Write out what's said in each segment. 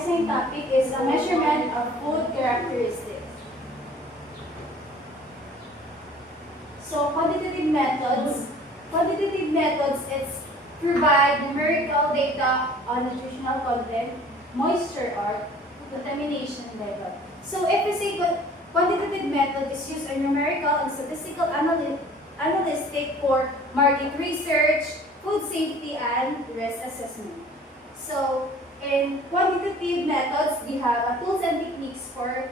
assigned topic is a measurement of food characteristics. So quantitative methods it's provide numerical data on nutritional content, moisture or contamination level. So if we say quantitative method is used in numerical and statistical analytic for market research, food safety, and risk assessment. So in quantitative methods, we have tools and techniques for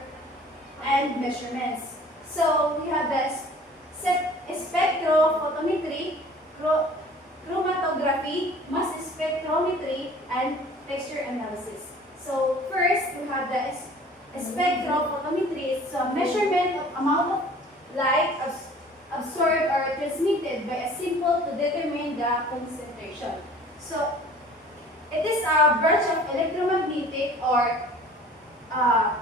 and measurements. So we have the spectrophotometry, chromatography, mass spectrometry, and texture analysis. So first, we have the spectrophotometry. It's a measurement of amount of light absorbed or transmitted by a symbol to determine the concentration. So it is a branch of electromagnetic or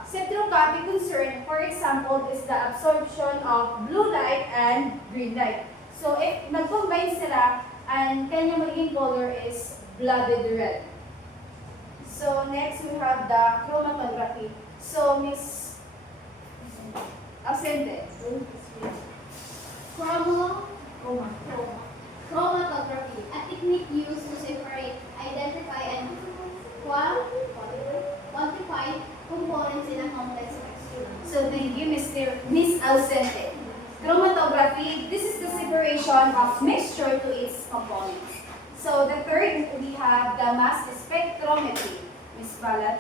spectroscopy concern. For example, is the absorption of blue light and green light. So if nag-combine sila, and kanyang magiging color is blooded red. So next we have the chromatography. So Miss Ausente. Chromatography, a technique used to separate, identify, and quantify components in a complex texture. So thank you, Miss Ausente. Chromatography, this is the separation of mixture to its components. So the third, we have the mass spectrometry. Miss Balat.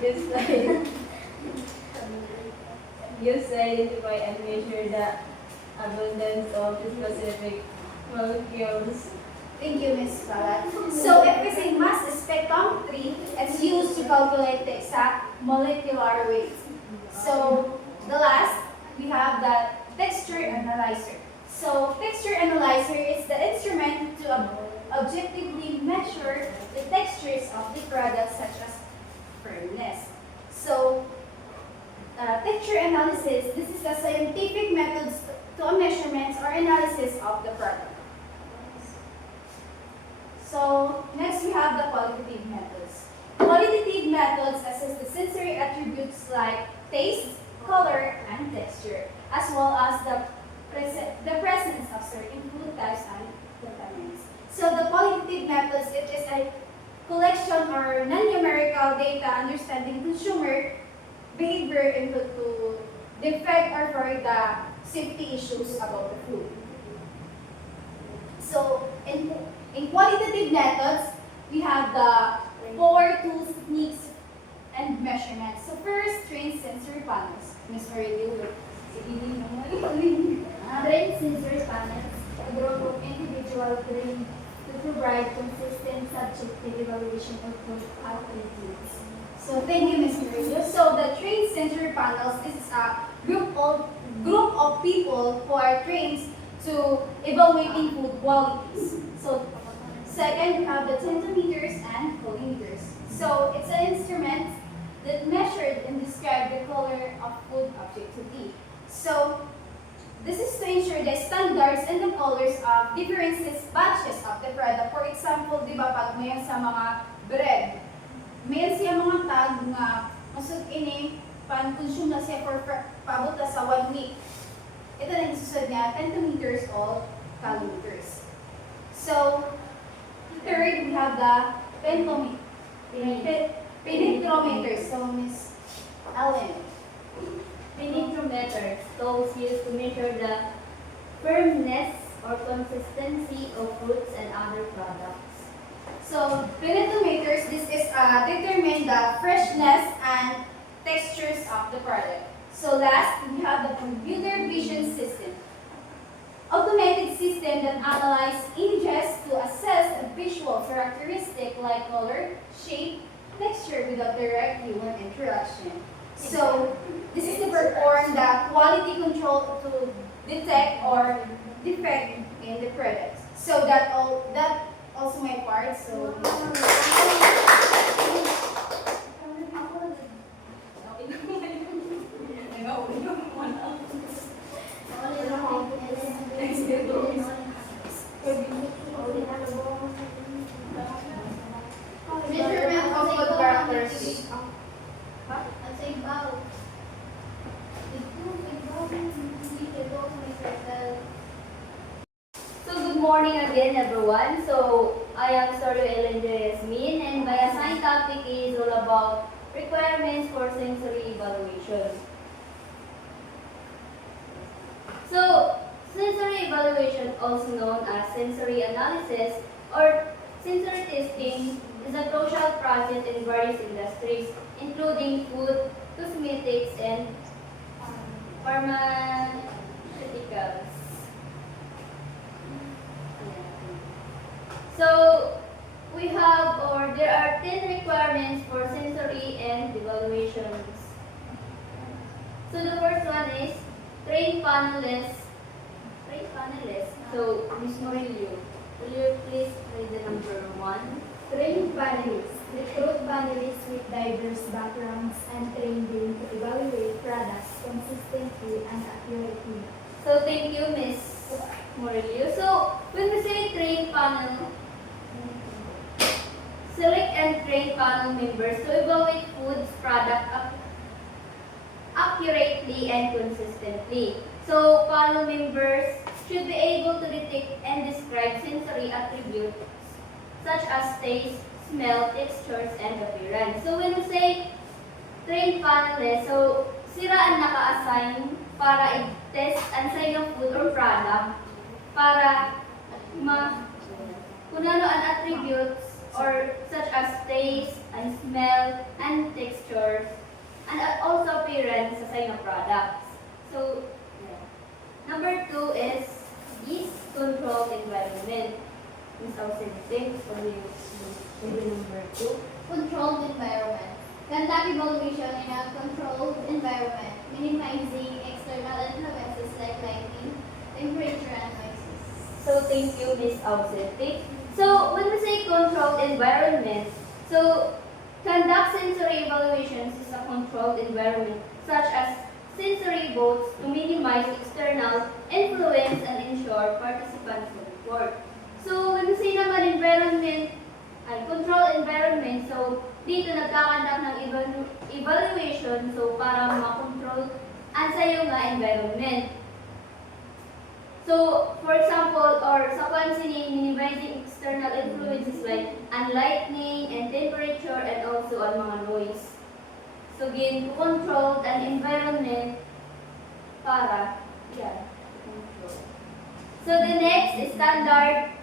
This slide used to identify and measure the abundance of specific molecules. Thank you, Ms. Balat. So if we say mass spectrometry, it's used to calculate the exact molecular weight. So the last, we have the texture analyzer. So texture analyzer is the instrument to objectively measure the textures of the product such as firmness. So texture analysis, this is a scientific method to a measurement or analysis of the product. So next we have the qualitative methods. Qualitative methods assess the sensory attributes like taste, color, and texture, as well as the presence of certain food types and contaminants. So the qualitative methods, it is a collection or non-numerical data understanding consumer behavior input to detect or for the safety issues about the food. So in qualitative methods, we have the 4 tools, techniques, and measurements. So first, trained sensory panels. Ms. Marilyn, Trained sensory panels, a group of individuals trained to provide consistent subjective evaluation of food qualities. so thank you, Ms. Marilyn. So the trained sensory panels, this is a group of people who are trained to evaluating food qualities. So second, we have the tentometers and colorimeters. So it's an instrument that measured and described the color of food objectively. So this is to ensure the standards and the colors of different batches of the product. For example, di ba, pag mayon sa mga bread, mayon siya mga tag nga masud ini pan-consume na siya for paabot na sa 1 week. Ito na yung susunod niya, tentometers or colorimeters. So, third, we have the penetrometers. So, Miss Ellen. Penetrometers, those used to measure the firmness or consistency of fruits and other products. So, penetrometers, this is determine the freshness and textures of the product. So last, we have the computer vision system. Automated system that analyze images to assess the visual characteristic like color, shape, texture without direct human interaction. So, this is to perform the quality control to detect or defect in the product. So that also my part. So morning again, everyone. So, I am Sorio Ellen Yasmin, and my assigned topic is all about requirements for sensory evaluation. So, sensory evaluation, also known as sensory analysis or sensory testing, is a crucial process in various industries, including food, cosmetics, and pharmaceuticals. So, there are 10 requirements for sensory and evaluations. So, the first one is trained panelists. Trained panelists. So, Ms. Morillo, will you please read the number 1? Trained panelists recruit panelists with diverse backgrounds and train them to evaluate products consistently and accurately. So, thank you, Ms. Morillo. So, when we say trained panel, select and train panel members to evaluate foods product accurately and consistently. So, panel members should be able to detect and describe sensory attributes such as taste, smell, textures, and appearance. So, when we say trained panelists, so sila ang naka-assign para i-test ang sa inyong food or product para kung ano ang attributes or such as taste and smell and textures and also appearance sa inyong products. So, number 2 is controlled environment. Ms. Ausente, for you number 2. Controlled environment. Conduct evaluation in a controlled environment, minimizing external influences like lighting, temperature, and noises. So, thank you, Ms. Ausente. So, when we say controlled environment, so conduct sensory evaluations is a controlled environment, such as sensory votes to minimize external influence and ensure participants report. So, when we say naman environment, controlled environment, so dito nagkakandak ng evaluation, so para makontrol ang sayo nga environment. So, for example, or sa pansin, minimizing external influences like lightning and temperature and also ang mga noise. So, again, to control an environment para, control. So, the next is standard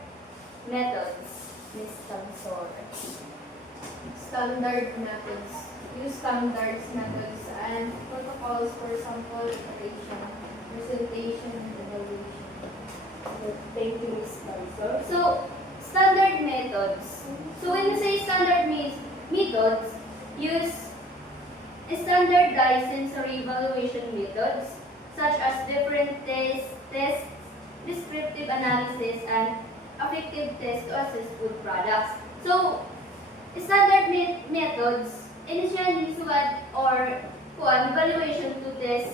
methods. Ms. Samsor. Standard methods. Use standards methods and protocols for sample preparation, presentation, and evaluation. So, thank you, Ms. Samsor. So, standard methods. So, when we say standard methods, use standardized sensory evaluation methods such as different tests, descriptive analysis, and affective tests to assess food products. So, standard methods, initially suwat or evaluation to test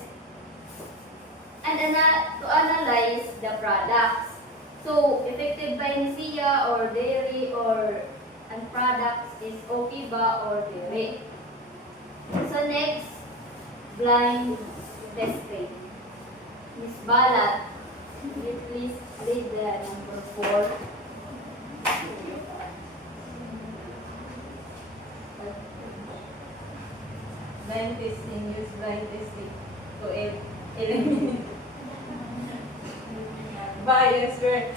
and to analyze the products. So, effective by NSIA or dairy or and products is OPIBA or dairy. So, next, blind testing. Ms. Balat, will you please read the number 4? Blind testing. Use blind testing to eliminate bias where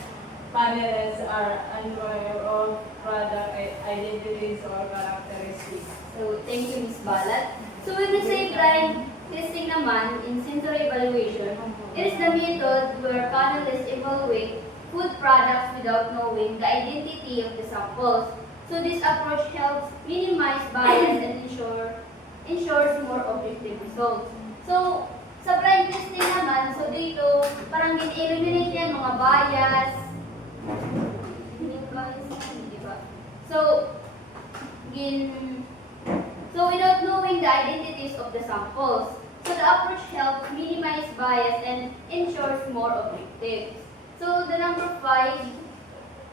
panelists are unaware of product identities or characteristics. So, thank you, Ms. Balat. So, when we say blind testing naman in sensory evaluation, it is the method where panelists evaluate food products without knowing the identity of the samples. So, this approach helps minimize bias and ensures more objective results. So, sa blind testing naman, so dito, parang gin-eliminate yan mga bias. Diba? So, without knowing the identities of the samples, so the approach helps minimize bias and ensures more objectives. So, the number 5,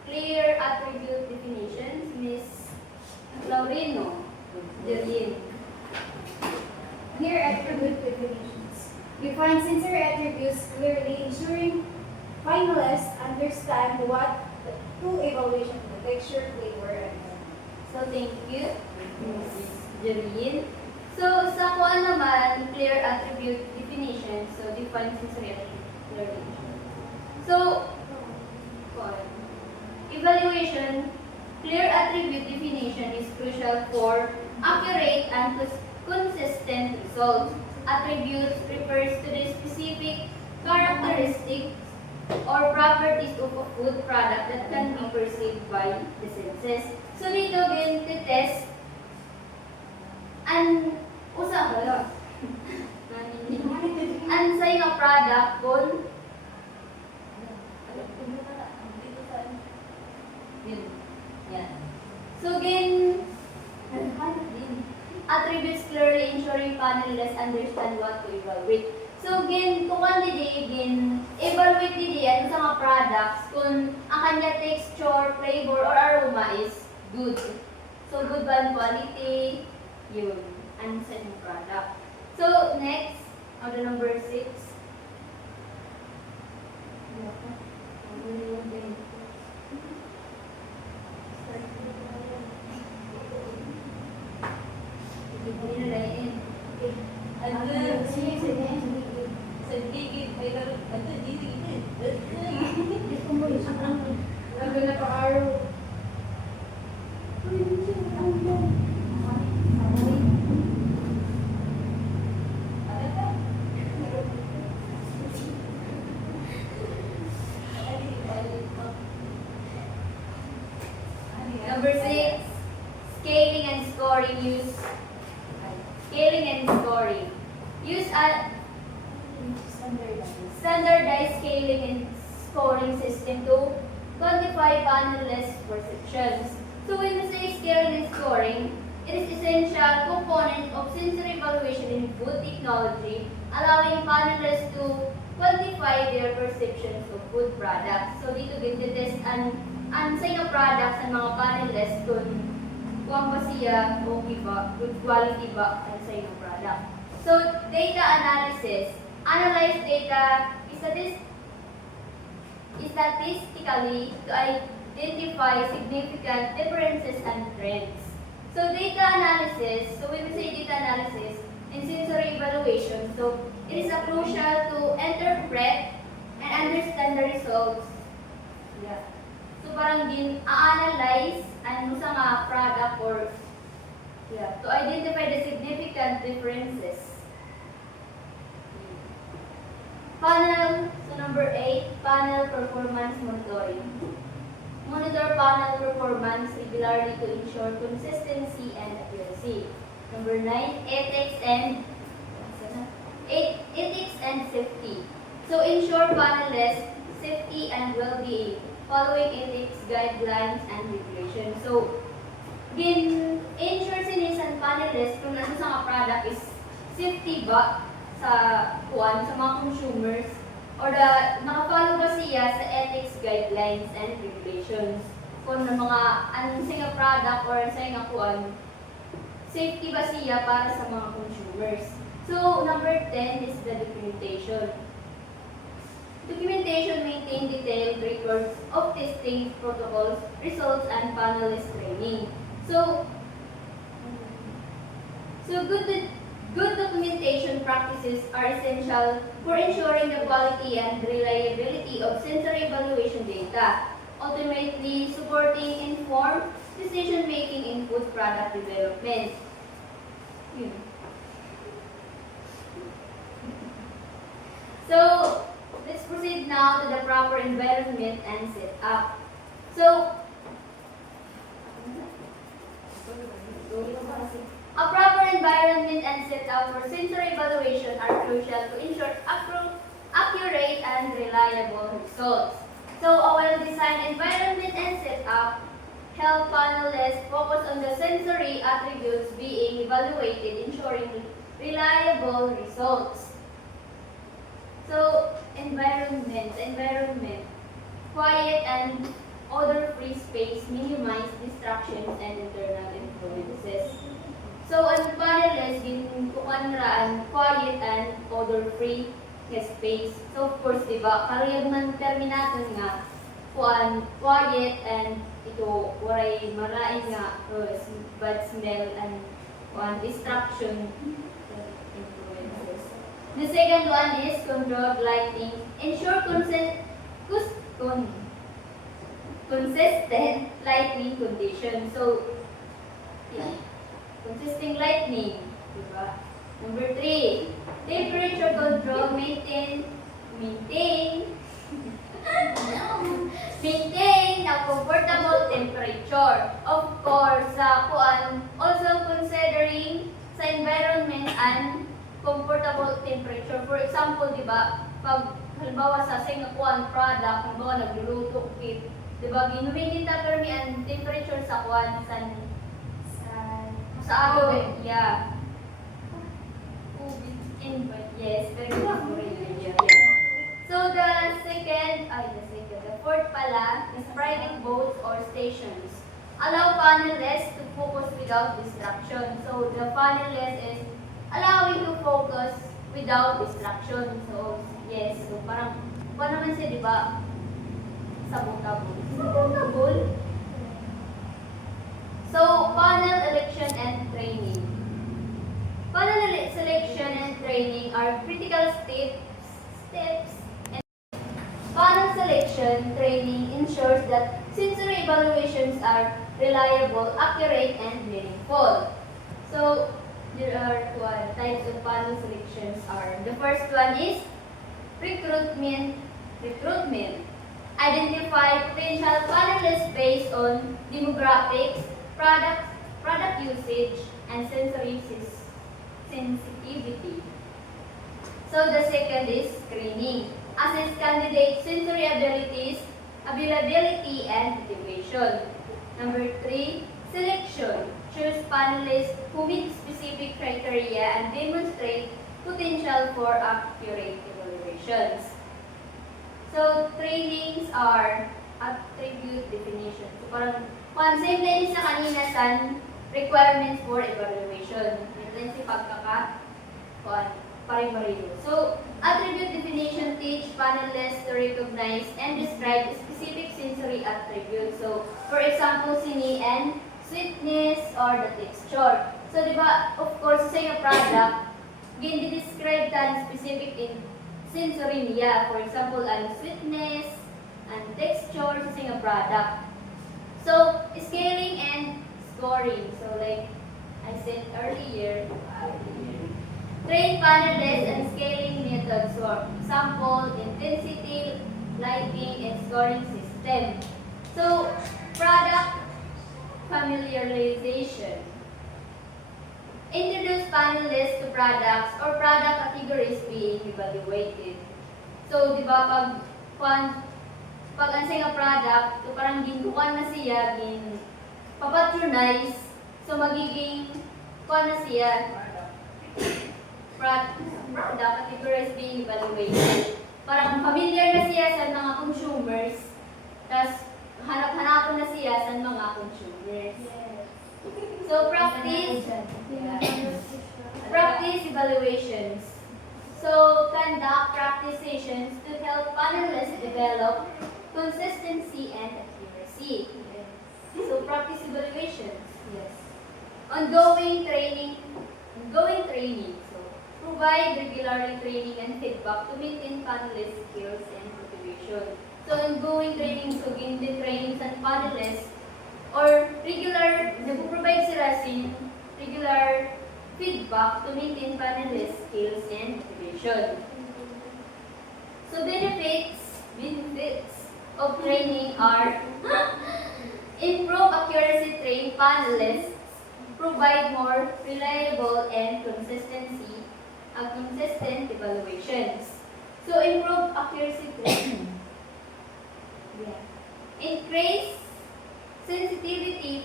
clear attribute definitions, Ms. Laurino, Jerlin. Clear attribute definitions. Define sensory attributes clearly, ensuring finalists understand what the two evaluation, the texture, flavor, and So, thank you, Ms. Jereen. So, sa kuan naman, clear attribute definition. So, define sensory attribute clearly. So, kuan. Evaluation, clear attribute definition is crucial for accurate and consistent results. Attributes refers to the specific characteristics or properties of a food product that can be perceived by the senses. So dito din test an usa ba ansay nga product kon yun. Yan. So again, attributes clearly ensuring panelists understand what to evaluate. So again, kung ano again, evaluate ano sa mga products kung ang kanya texture, flavor, or aroma is good. So good ba ang quality? Yun. Ano sa yung product. So next, order number 6. Ang ganda pa araw. Number 6, scaling and scoring use. Scaling and scoring. Use a standardized scaling and scoring system to quantify panelist perceptions. So when we say scaling and scoring, it is essential component of sensory evaluation in food technology, allowing panelists to quantify their perceptions of food products. So dito test ang sa nga products ng mga panelists kung ba siya okay ba, good quality ba ang sa nga product. So data analysis, analyze data statistically to identify significant differences and trends. So data analysis, so when we say data analysis in sensory evaluation, so it is a crucial to interpret and understand the results. Yeah. So parang din a-analyze ano sa mga product or to identify the significant differences. Panel, so number 8, panel performance monitoring. Monitor panel performance regularly to ensure consistency and accuracy. Number 9, ethics and safety. So ensure panelists safety and well-being following ethics guidelines and regulations. So ensure sinisan panelists kung ano sa mga product is safety ba sa sa mga consumers or nakafollow ba siya sa ethics guidelines and regulations kung mga anong sa nga product or sa nga safety ba siya para sa mga consumers. So number 10 is the documentation. Documentation maintain detailed records of testing protocols, results, and panelist training. So good documentation practices are essential for ensuring the quality and reliability of sensory evaluation data, ultimately supporting informed decision-making in food product development. So, let's proceed now to the proper environment and setup. So, a proper environment and setup for sensory evaluation are crucial to ensure accurate and reliable results. So, a well-designed environment and setup help panelists focus on the sensory attributes being evaluated, ensuring reliable results. So, environment. Quiet and odor-free space minimize distractions and internal influences. So, ang panelists, quiet and odor-free space. So of course, di ba, kariyag man terminaton nga, kuan quiet and ito waray marain nga bad smell and kuan distraction influences. The second one is controlled lighting. Ensure consistent lighting conditions. So, yeah, consistent lighting, diba? Number 3, temperature control. Maintain a comfortable temperature. Of course, sa kuan, also considering sa environment and comfortable temperature. For example, di ba, pag halimbawa sa kuan product, halimbawa nagluluto kit, di ba, ginumin din tatermi ang temperature sa kuan sa ato, yeah. Yes, very good. Yeah. So the fourth pala is private boats or stations. Allow panelists to focus without distraction. So the panelist is allowing to focus without distraction. So yes, so parang naman siya, di ba? Sabotable. So panel election and training. Panel selection and training are critical steps. Panel selection training ensures that sensory evaluations are reliable, accurate, and meaningful. So, there are two types of panel selections are. The first one is recruitment. Identify potential panelists based on demographics, product usage, and sensory sensitivity. So, the second is screening. Assess candidates' sensory abilities, availability, and motivation. Number 3, selection. Choose panelists who meet specific criteria and demonstrate potential for accurate evaluations. So, trainings are attribute definition. So, parang same din sa kanina san requirements for evaluation. Ito si pare-pareho. So, attribute definition teach panelists to recognize and describe specific sensory attributes. So, for example, sini and sweetness or the texture. So, di ba, of course, sa yung product, describe tan specific in sensory niya. For example, ang sweetness and texture sa yung product. So, scaling and scoring. So, like I said earlier, train panelists and scaling methods for example, intensity, lighting, and scoring system. So, product familiarization. Introduce panelists to products or product categories being evaluated. So, di ba, pag ang nga product, so parang gindukan na siya, papatronize, so magiging na siya, product categories being evaluated. Parang familiar na siya sa mga consumers, tas hanap-hanapan na siya sa mga consumers. So practice evaluations. So conduct practice sessions to help panelists develop consistency and accuracy. So practice evaluations. Yes. Ongoing training. So, provide regularly training and feedback to maintain panelist skills and motivation. So, ongoing training, so gindi training sa panelists or nag-provide sila sin regular feedback to maintain panelist skills and motivation. So, benefits of training are improve accuracy, train panelists, provide more reliable and consistent evaluations. So, improve accuracy training. Increase sensitivity.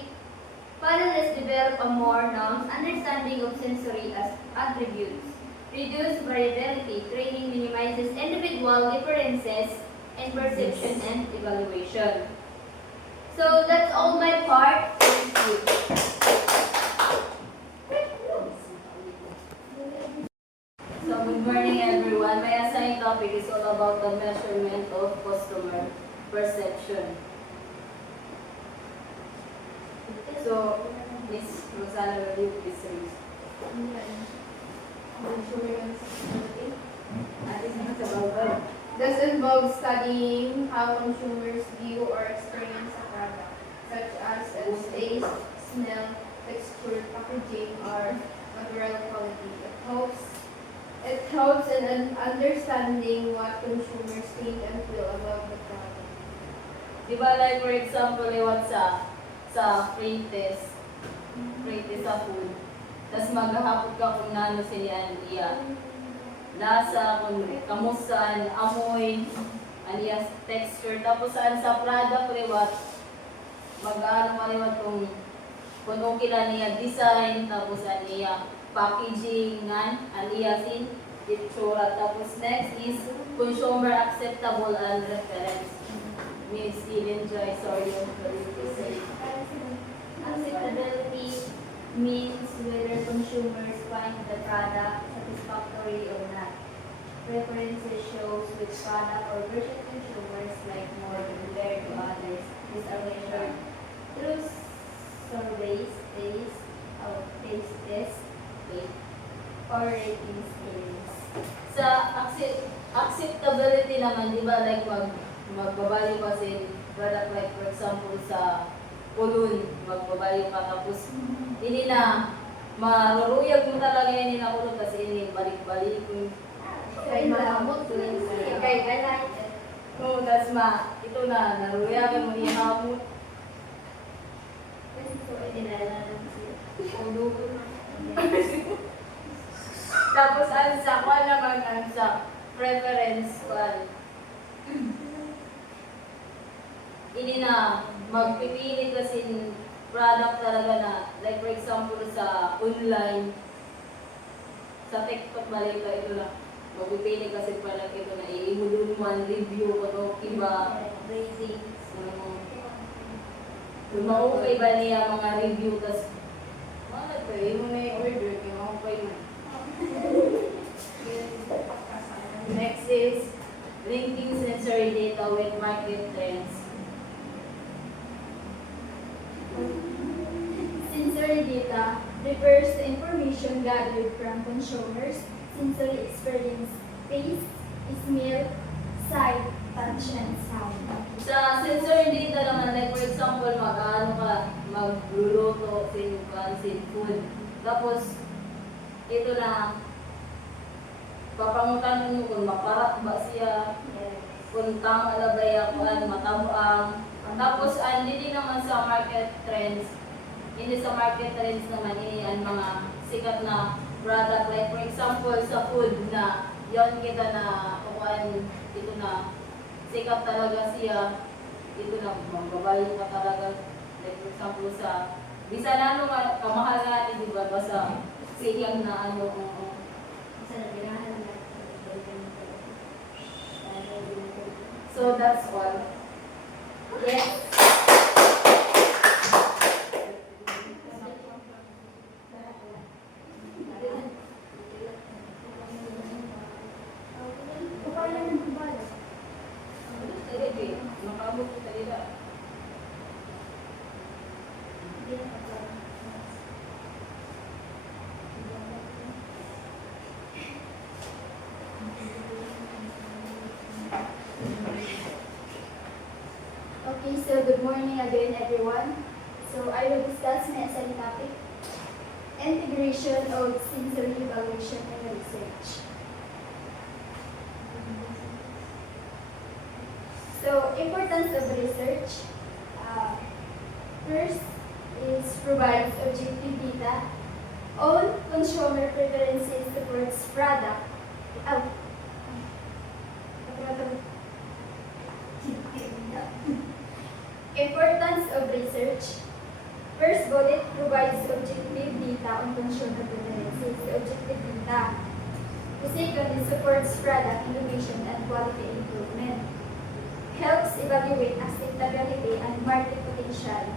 Panelists develop a more nuanced understanding of sensory attributes. Reduce variability. Training minimizes individual differences in perception and evaluation. So, that's all my part. Thank you. So, good morning everyone. May assigned So, Miss Rosana, will you please read? Consumer sensitivity. Ate, sino sa bawal? This involves studying how consumers view or experience a product, such as its taste, smell, texture, packaging, or overall quality. It helps in understanding what consumers think and feel about the product. Di ba like for example, iwan sa pre-test sa food. Tapos maghahapot ka kung nano sila iya. Lasa, kung kamusta, amoy, alias texture. Tapos saan sa product liwat, mag-ano ka liwat kung okay lang niya design, tapos niya packaging, alias in itsura. Tapos next is consumer acceptable and reference. Miss Ellen Joy, sorry, Acceptability means whether consumers find the product satisfactory or not. Preferences shows which product or version consumers like more compared to others. These are measured through surveys, taste test, or rating scales. Sa acceptability naman, di ba, like magbabayo kasi product like for example sa ulun, magbabayo ka tapos hindi na maruruyag mo talaga yun na ulun kasi hindi balik-balik yung Kay mahamot Kay balay. no, tas ito na, naruyagan mo ihamot. Tapos ang sa kwa naman, ang sa preference kwa ini na magpipili kasi product talaga na like for example sa online sa TikTok balik ka ito na magpipili kasi pala ito na ihulun man review ko okay ba Ratings. kung okay ba niya mga review tas wala pa yung na i-order kung okay man. Next is linking sensory data with market trends. Sensory data refers to information gathered from consumers' sensory experience, taste, smell, sight, touch, and sound. Sa sensory data naman, like for example, magluluto sin food. Tapos, ito na, papangutan mo kung maparat ba siya, kung tama na ba yan, matabuang. Tapos, hindi din naman sa market trends, hindi sa market trends naman, ini ang mga sikat na product. Like for example, sa food na, yon kita na, kukuhan, ito na, sikat talaga siya, ito na, magbabayo ka talaga. Like for example, sa, bisa na ano, kamahal natin, di ba, basta siyang na ano, so that's all. Yes. Makabot ka nila. Okay, so good morning again, everyone. So I will discuss my assigned topic, integration of sensory evaluation and research. So, importance of research. First is provides objective data on consumer preferences towards product. Importance of research. First bullet provides objective data on consumer preferences. The objective data. The second is supports product innovation and quality improvement. Helps evaluate acceptability and market potential.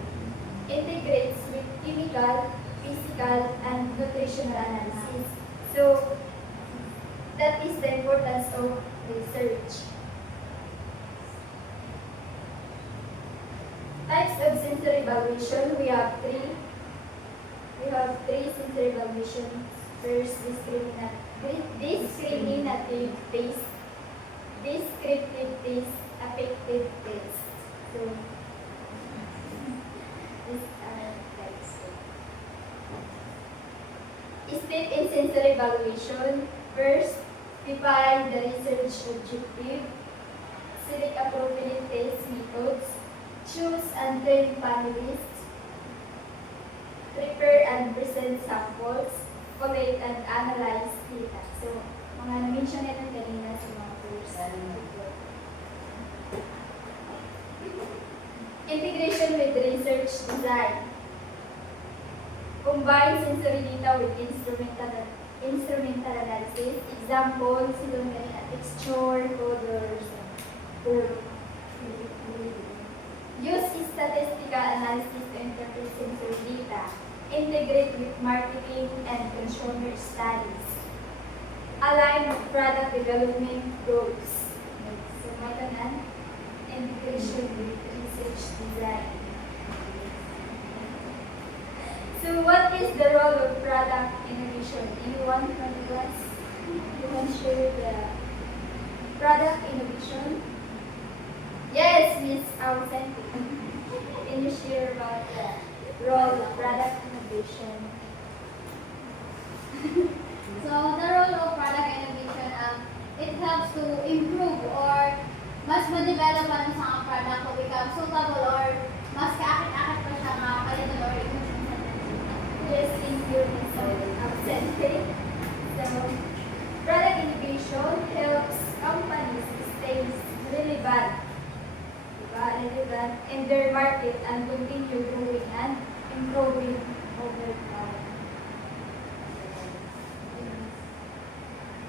Integrates with chemical, physical, and nutritional analysis. So, that is the importance of research. Types of sensory sensory evaluation, we have three. We have three sensory evaluations. First, discriminative taste, descriptive taste, affective taste. So, these are types. Step in sensory evaluation. First, define the research objective. Select appropriate test methods. Choose and train panelists. Prepare and present samples. Collect and analyze data. So, mga na-mention natin kanina sa mga first report. Integration with research design. Combine sensory data with instrumental analysis. Example, silong ganyan, texture, colors, curve. Use statistical analysis to interpret sensory data. Integrate with marketing and consumer studies. Align with product development goals. So, may tanan, integration with research design. So, what is the role of product innovation? Anyone from the class? You want to share the product innovation? Yes, Miss Ausenti. Can you share about the role of product innovation? So the role of product innovation, it helps to improve or mas ma-develop ang isang product to become suitable or mas kaakit-akit pa siya makapalitan or Yes, thank you, Miss Ausenti. So, product innovation helps companies stay relevant, relevant in their market and continue growing and improving over time.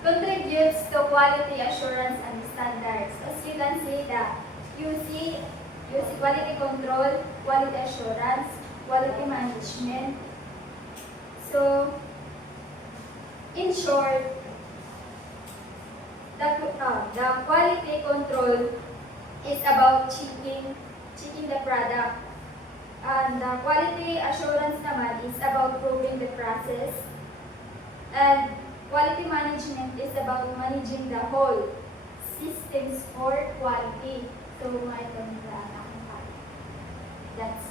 Contributes to quality assurance and standards. As you can see that QC quality control, quality assurance, quality management. So, in short, the quality control is about checking the product. And the quality assurance naman is about proving the process. And quality management is about managing the whole systems for quality. So, may ito nila. That's